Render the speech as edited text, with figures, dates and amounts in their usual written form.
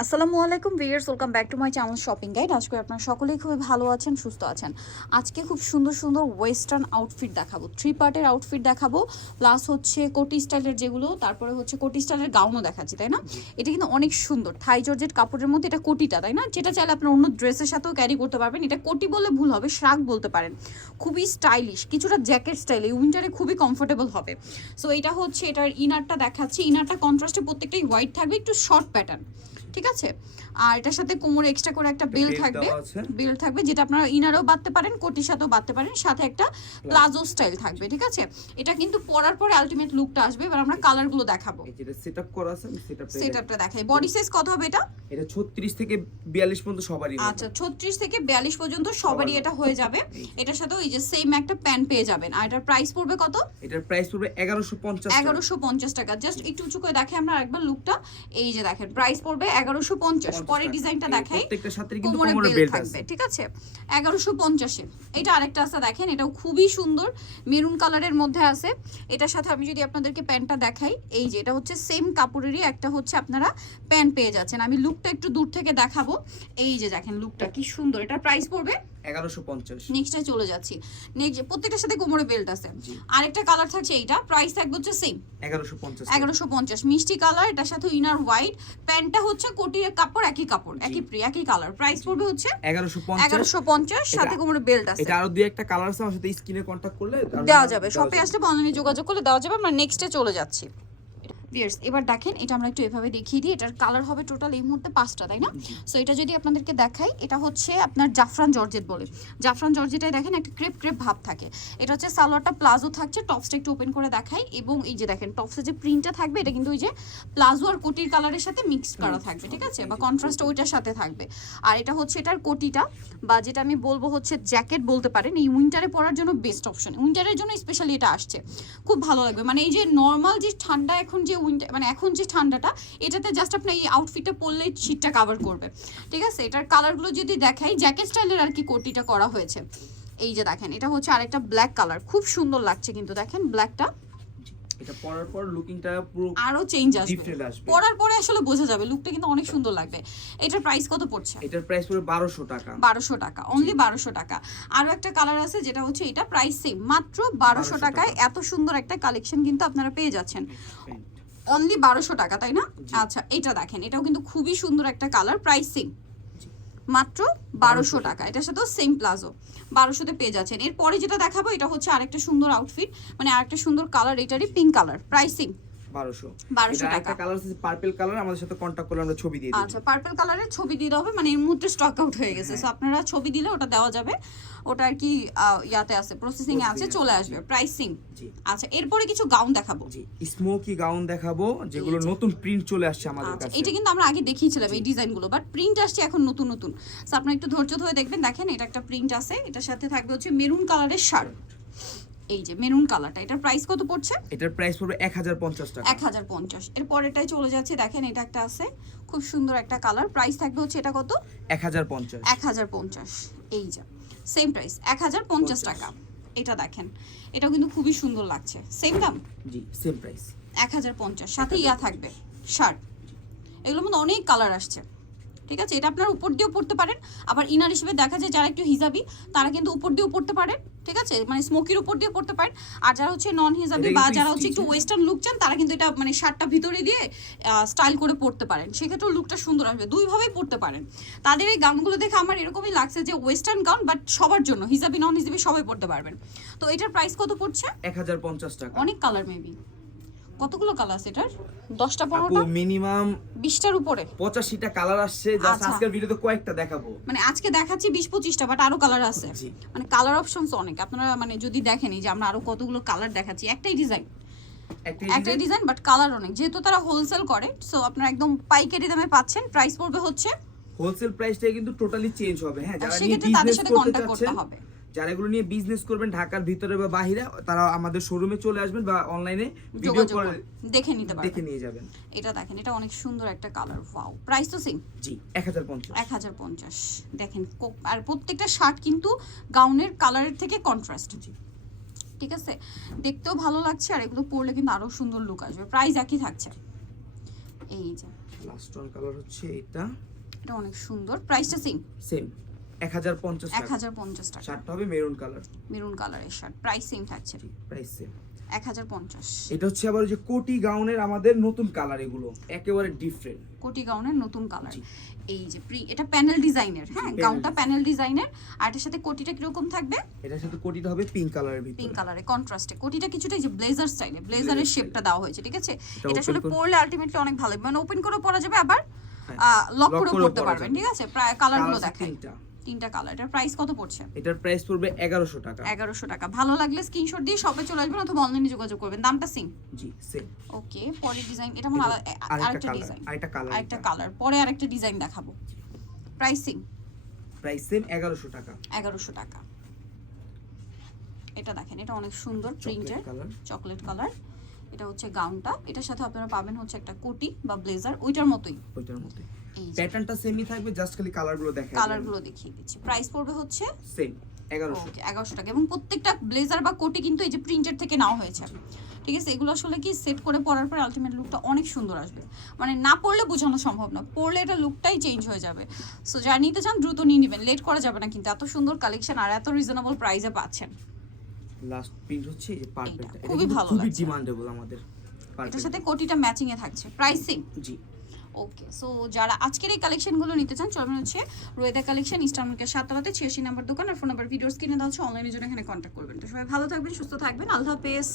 আসসালামু আলাইকুম viewers, welcome back to my channel shopping guide. আজকে আপনারা সকলেই খুবই ভালো আছেন, সুস্থ আছেন। আজকে খুব সুন্দর সুন্দর ওয়েস্টার্ন আউটফিট দেখাবো, 3 পার্টের আউটফিট দেখাবো, প্লাস হচ্ছে কোটি স্টাইলের যেগুলো, তারপরে হচ্ছে কোটি স্টাইলের গাউনও দেখাচ্ছি, তাই না? এটা কিন্তু অনেক সুন্দর থাই জর্জেট কাপড়ের মধ্যে, এটা কোটিটা, তাই না? যেটা চাইলে আপনার অন্য ড্রেসের সাথেও ক্যারি করতে পারবেন। এটা কোটি বললে ভুল হবে, শ্রাগ বলতে পারেন। খুবই স্টাইলিশ, কিছুটা জ্যাকেট স্টাইল, এই উইন্টারে খুবই কমফোর্টেবল হবে। সো এটা হচ্ছে, এটার ইনারটা দেখাচ্ছি। ইনারটা কন্ট্রাস্টে প্রত্যেকটাই হোয়াইট থাকবে, একটু শর্ট প্যাটার্ন, ঠিক আছে? আর এটার সাথে কোমরে এক্সট্রা করে একটা বেল্ট থাকবে, বেল্ট থাকবে যেটা আপনারা ইনারও বাঁধতে পারেন, কোটির সাথেও বাঁধতে পারেন, সাথে একটা প্লাজো স্টাইল থাকবে, ঠিক আছে? এটা কিন্তু পরার পরে আলটিমেট লুকটা আসবে। এবার আমরা কালারগুলো দেখাবো। এটা সেটআপ করা আছে, আমি সেটআপটা দেখাই। বডি সাইজ কত হবে এটা? এটা 36 থেকে 42 পর্যন্ত সবারই হবে। আচ্ছা, 36 থেকে 42 পর্যন্ত সবারই এটা হয়ে যাবে। এটার সাথে এই যে সেম একটা প্যান্ট পেয়ে যাবেন। আর এটার প্রাইস পড়বে কত? এটার প্রাইস পড়বে 1150 টাকা। 1150 টাকা। জাস্ট একটু উঁচু করে দেখে আমরা আরেকবার লুকটা। এই যে দেখেন, প্রাইস পড়বে 1150। পরের ডিজাইনটা দেখাই, প্রত্যেকটার সাথে কিন্তু কোমরে কোমরে বেল্ট বেল্ট থাকবে, আছে, ঠিক আছে? 1150 এ। এটা আরেকটা আছে দেখেন, এটাও খুবই সুন্দর, মেরুন কালারের মধ্যে আছে। এটার সাথে আমি যদি আপনাদেরকে প্যান্টটা দেখাই, এই যে এটা হচ্ছে সেম কাপড়েরই একটা হচ্ছে আপনারা প্যান্ট পেয়ে যাচ্ছেন। আমি লুকটা একটু দূর থেকে দেখাবো। এই যে দেখেন লুকটা কি সুন্দর। এটার প্রাইস পড়বে 1150। নেক্সটে চলে যাচ্ছি। নেক্সট, প্রত্যেকটার সাথে কোমরে বেল্ট আছে। আরেকটা কালার থাকছে, এইটা প্রাইস থাকবে হচ্ছে সেম 1150। মিষ্টি কালার, এটার সাথে ইনার হোয়াইট, প্যান্টটা হচ্ছে কোটির কাপড়, একই কাপড়, একই কালার। প্রাইস পড়বে হচ্ছে 1150, সাথে কোমরে বেল্ট আছে। এটা আরো দুই একটা কালার আছে, আমার সাথে স্ক্রিনে কন্টাক্ট করলে দেওয়া যাবে। শপে আসলে অনলাইনে যোগাযোগ করলে দেওয়া যাবে। আমরা নেক্সটে চলে যাচ্ছি। ভিউয়ার্স, এবার দেখেন, এটা আমরা একটু এভাবে দেখিয়ে দিই। এটার কালার হবে টোটাল এই মুহূর্তে 5টা, তাই না? সো এটা যদি আপনাদেরকে দেখাই, এটা হচ্ছে আপনার জাফরান জর্জেট বলে। জাফরান জর্জেটায় দেখেন একটা ক্রেপ ক্রেপ ভাব থাকে। এটা হচ্ছে সালোয়ারটা প্লাজো থাকছে, টপসটা একটু ওপেন করে দেখাই। এবং এই যে দেখেন টপসে যে প্রিন্টটা থাকবে, এটা কিন্তু ওই যে প্লাজো আর কোটির কালারের সাথে মিক্সড করা থাকবে, ঠিক আছে? বা কন্ট্রাস্ট ওইটার সাথে থাকবে। আর এটা হচ্ছে এটার কোটিটা, বা যেটা আমি বলবো হচ্ছে জ্যাকেট বলতে পারেন। এই উইন্টারে পরার জন্য বেস্ট অপশন, উইন্টারের জন্য স্পেশালি এটা আসছে, খুব ভালো লাগবে। মানে এই যে নর্মাল যে ঠান্ডা, এখন যে উইন্টার, মানে এখন যে ঠান্ডাটা, এটাতে জাস্ট আপনি এই আউটফিটটা পরলেই শীতটা কভার করবে, ঠিক আছে? এটার কালারগুলো যদি দেখাই, জ্যাকেট স্টাইলের আর কি কোটিটা করা হয়েছে। এই যে দেখেন, এটা হচ্ছে আরেকটা ব্ল্যাক কালার, খুব সুন্দর লাগছে কিন্তু দেখেন ব্ল্যাকটা। এটা পরার পর লুকিংটা পুরো আরো চেঞ্জ আসবে, ডিফারেন্ট আসবে। পরার পরে আসলে বোঝা যাবে, লুকটা কিন্তু অনেক সুন্দর লাগবে। এটার প্রাইস কত পড়ছে? এটার প্রাইস পড়বে 1200 টাকা। 1200 টাকা, অনলি 1200 টাকা। আরো একটা কালার আছে যেটা হচ্ছে, এটা প্রাইস সেম, মাত্র 1200 টাকায় এত সুন্দর একটা কালেকশন কিন্তু আপনারা পেয়ে যাচ্ছেন। অনলি 1200 টাকা, তাই না? আচ্ছা, এটা দেখেন, এটাও কিন্তু খুবই সুন্দর একটা কালার, প্রাইস সেম, মাত্র 1200 টাকা। এটার সাথেও সেম প্লাজো, 1200-তে পেয়ে যাচ্ছেন। এরপরে যেটা দেখাবো, এটা হচ্ছে আরেকটা সুন্দর আউটফিট, মানে আরেকটা সুন্দর কালার, এটারই পিঙ্ক কালার, প্রাইস সেম 1200 টাকা। একটা কালার আছে পার্পল কালার, আমাদের সাথে কন্টাক্ট করলে আমরা ছবি দিয়ে দিই। আচ্ছা, পার্পল কালারের ছবি দিতে হবে, মানে এই মুহূর্তে স্টক আউট হয়ে গেছে। সো আপনারা ছবি দিলে ওটা দেওয়া যাবে, ওটা আর কি ইয়াতে আছে, প্রসেসিং এ আছে, চলে আসবে, প্রাইস সেম। আচ্ছা, এরপরে কিছু গাউন দেখাবো, স্মোকি গাউন দেখাবো, যেগুলো নতুন প্রিন্ট চলে আসছে আমাদের কাছে। এটা কিন্তু আমরা আগে দেখিয়েছিলাম এই ডিজাইনগুলো, বাট প্রিন্ট আসছে এখন নতুন নতুন। সো আপনারা একটু ধৈর্য ধরে দেখবেন। দেখেন, এটা একটা প্রিন্ট আছে, এটার সাথে থাকবে হচ্ছে মেরুন কালারের শার্ট। এই যে মেরুন কালারটা, এটার প্রাইস কত পড়ছে? এটার প্রাইস পড়বে 1050 টাকা। 1050। এর পরেরটাই চলে যাচ্ছে, দেখেন এটা একটা আছে, খুব সুন্দর একটা কালার, প্রাইস থাকবে হচ্ছে এটা কত? 1050। 1050। এই যে সেম প্রাইস, 1050 টাকা। এটা দেখেন, এটাও কিন্তু খুবই সুন্দর লাগছে, সেম দাম, জি সেম প্রাইস 1050। সাথে ইয়া থাকবে শার্ট। এগুলোর মধ্যে অনেক কালার আসছে, ঠিক আছে? এটা আপনার উপর দিয়েও পড়তে পারেন, আবার ইনার হিসেবে দেখা যায় যারা একটু হিজাবি তারা কিন্তু উপর দিয়েও পড়তে পারেন, ঠিক আছে? মানে স্মোকির উপর দিয়ে পড়তে পারেন। আর যারা হচ্ছে নন হিজাবি বা যারা হচ্ছে একটু ওয়েস্টার্ন লুক চান, তারা কিন্তু এটা মানে শার্টটা ভিতরে দিয়ে স্টাইল করে পড়তে পারেন, সেক্ষেত্রে লুকটা সুন্দর আসবে। দুইভাবেই পড়তে পারেন। তাদের এই গাউনগুলো দেখে আমার এরকমই লাগছে যে ওয়েস্টার্ন গাউন, বাট সবার জন্য, হিজাবি নন হিজাবি সবাই পড়তে পারবেন। তো এটার প্রাইস কত পড়ছে? 1050 টাকা। অনেক কালার, মেবি কতগুলো কালার আছে এটার? 10টা 15টা, মিনিমাম 20টার উপরে, 85টা কালার আসছে। জাস্ট আজকের ভিডিওতে কয়েকটা দেখাবো, মানে আজকে দেখাচ্ছি 20-25টা, বাট আরো কালার আছে। মানে কালার অপশনস অনেক, আপনারা মানে যদি দেখেন যে আমরা আরো কতগুলো কালার দেখাচ্ছি, একটাই ডিজাইন বাট কালার অনেক। যেহেতু তারা হোলসেল করে, সো আপনারা একদম পাইকারি দামে পাচ্ছেন। প্রাইস পড়বে হচ্ছে, হোলসেল প্রাইসটা কিন্তু টোটালি চেঞ্জ হবে। হ্যাঁ, যারা নিয়ে সেক্ষেত্রে তাদের বিজনেস সাথে করতে কন্টাক্ট করতে চাচ্ছেন, হবে। যারা এগুলো নিয়ে বিজনেস করবেন ঢাকার ভিতরে বা বাইরে, তারা আমাদের শোরুমে চলে আসবেন বা অনলাইনে ভিডিও করে দেখে নিতে পারবেন, দেখে নিয়ে যাবেন। এটা দেখেন, এটা অনেক সুন্দর একটা কালার, ওয়াও। প্রাইস তো সেম, জি 1050। 1050। দেখেন, আর প্রত্যেকটা শার্ট কিন্তু গাউনের কালারের থেকে কন্ট্রাস্ট, ঠিক আছে? দেখতেও ভালো লাগছে, আর এগুলো পরলে কিন্তু আরো সুন্দর লুক আসবে। প্রাইস একই থাকছে, এই যে লাস্ট ওয়ান কালার হচ্ছে এটা এটা অনেক সুন্দর, প্রাইসটা সেম 1050 টাকা। 1050 টাকা। শার্টটা হবে মেরুন কালার, মেরুন কালারের শার্ট, প্রাইস সেম থাকছে, প্রাইস সেম 1050। এটা হচ্ছে আবার ওই যে কোটি গাউনের আমাদের নতুন কালার, এগুলো একেবারে ডিফারেন্ট কোটি গাউনের নতুন কালার। জি। এই যে এটা প্যানেল ডিজাইনের, হ্যাঁ panel গাউনটা প্যানেল ডিজাইনের, আর এটার সাথে কোটিটা কিরকম থাকবে? এটার সাথে কোটিটা হবে পিঙ্ক কালারের ভিতরে, পিঙ্ক কালারে কন্ট্রাস্টে। কোটিটা কিছুটা এই যে ব্লেজার স্টাইলে, ব্লেজারের শেপটা দেওয়া হয়েছে, ঠিক আছে? এটা আসলে পরলে আলটিমেটলি অনেক ভালো, মানে ওপেন করে পরা যাবে, আবার লক করেও পরতে পারবেন, ঠিক আছে? প্রায় কালারগুলো দেখাই, তিনটা কালার। এটার প্রাইস কত পড়ছে? এটার প্রাইস পড়বে 1100 টাকা। 1100 টাকা। ভালো লাগলে স্ক্রিনশট দিয়ে শপে চলে আসবেন অথবা অনলাইনে যোগাযোগ করবেন। দামটা সেম? জি সেম। ওকে, পরের ডিজাইন এটা মনে আরেকটা ডিজাইন, আরেকটা কালার, পরে আরেকটা ডিজাইন দেখাবো। প্রাইসিং? প্রাইস সেম 1100 টাকা। 1100 টাকা। এটা দেখেন, এটা অনেক সুন্দর প্রিন্টের চকলেট কালার। এটা হচ্ছে গাউনটা, এটার সাথে আপনারা পাবেন হচ্ছে একটা কোটি বা ব্লেজার, ওইটার মতোই, ওইটার মতোই এই যে প্যাটার্নটা সেমই থাকবে, জাস্ট খালি কালারগুলো দেখাই, কালারগুলো দেখিয়ে দিচ্ছি। প্রাইস পড়বে হচ্ছে সেম 1100। ওকে, 1100 টাকা। এবং প্রত্যেকটা ব্লেজার বা কোটি কিন্তু এই যে প্রিন্টের থেকে নেওয়া হয়েছে, ঠিক আছে? এগুলো আসলে কি সেট করে পরার পর আলটিমেট লুকটা অনেক সুন্দর আসবে, মানে না পরলে বোঝানো সম্ভব না, পরলে এটা লুকটাই চেঞ্জ হয়ে যাবে। সো যারা নিতে চান দ্রুত নিয়ে নেবেন, লেট করা যাবে না, কিন্তু এত সুন্দর কালেকশন আর এত রিজনেবল প্রাইসে পাচ্ছেন। লাস্ট প্রিন্ট হচ্ছে এই পার্পলটা, এটা খুবই ভালো খুবই লাগছে, ডিমান্ডেবল আমাদের পার্পল। এটার সাথে কোটিটা ম্যাচিং এ থাকছে, প্রাইসিং? জি। ওকে, সো যারা আজকের এই কালেকশনগুলো নিতে চান চলবেন হচ্ছে রোয়েদা কালেকশন, ইস্টার্ন মার্কেট 7তলাতে 86 নাম্বার দোকান, আর ফোন নাম্বার ভিডিওস কিনে দেওয়া হচ্ছে, অনলাইনের জন্য এখানে কন্ট্যাক্ট করবেন। তো সবাই ভালো থাকবেন, সুস্থ থাকবেন, আল্লাহ হাফেজ।